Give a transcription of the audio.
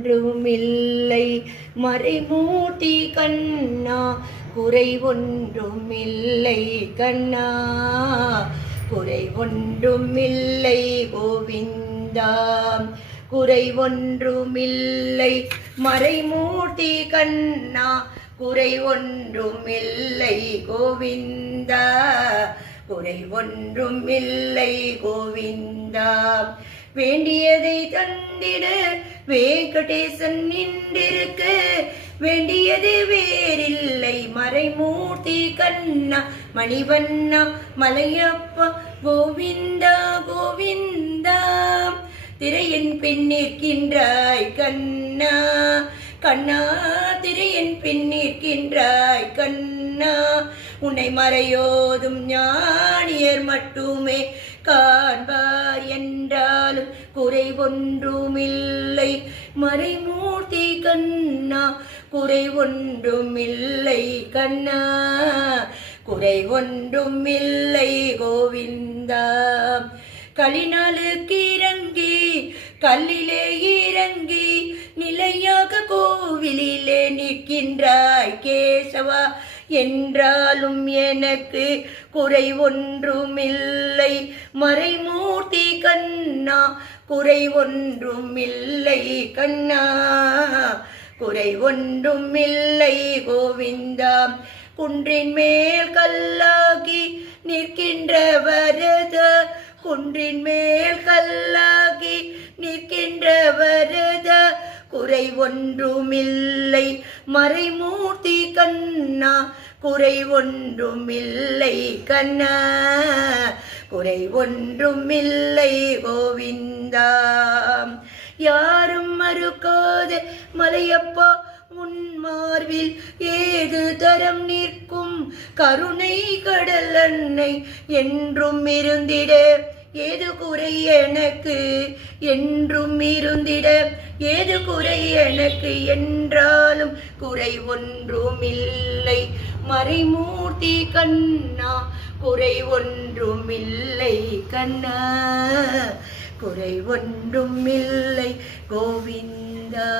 ஒன்றுமில்லை மறைமூர்த்தி கண்ணா, குறை ஒன்றுமில்லை கண்ணா, குறை ஒன்றுமில்லை கோவிந்தா, குறை ஒன்றுமில்லை மறைமூர்த்தி கண்ணா, குறை ஒன்றுமில்லை கோவிந்தா, குறை ஒன்றுமில்லை கோவிந்தா. வேண்டியதை தந்திட வெங்கடேசன் நின்றிருக்க, வேண்டியது வேறில்லை மறைமூர்த்தி கண்ணா, மணிவண்ணா மலையப்பா கோவிந்தா கோவிந்தா. திரையின் பின் நிற்கின்றாய் கண்ணா கண்ணா, திரையின் பின் நிற்கின்றாய் கண்ணா, உன்னை மறையோதும் ஞானியர் மட்டுமே காண்பார் என்றாலும் குறை ஒன்றுமில்லை மறைமூர்த்தி கண்ணா, குறை ஒன்றுமில்லை கண்ணா, குறை ஒன்றுமில்லை கோவிந்தா. களிநாளுக்கு இறங்கி கல்லிலே இறங்கி நிலையாக கோவிலிலே நிற்கின்றாய் கேசவா, என்றாலும் எனக்கு குறை ஒன்றுமில்லை மறைமூர்த்தி கண்ணா, குறை ஒன்றுமில்லை கண்ணா, குறை ஒன்றுமில்லை கோவிந்தா. குன்றின் மேல் கல்லாகி நிற்கின்ற வரத, குன்றின் மேல் கல்லாகி நிற்கின்ற வரத, குறை ஒன்றுமில்லை மறைமூர்த்தி கண்ணா, குறை ஒன்றுமில்லை கண்ணா, குறை ஒன்றுமில்லை கோவிந்தா. யாரும் மறுக்காத மலையப்பா உன் மார்பில் ஏது தரம் நிற்கும் கருணை கடல் அன்னை என்றும் இருந்திட, ஏது குறை எனக்கு என்றும் இருந்திட, ஏது குறை எனக்கு என்றாலும் குறை ஒன்றுமில்லை மறைமூர்த்தி கண்ணா, குறை ஒன்றுமில்லை கண்ணா, குறை ஒன்றுமில்லை கோவிந்தா.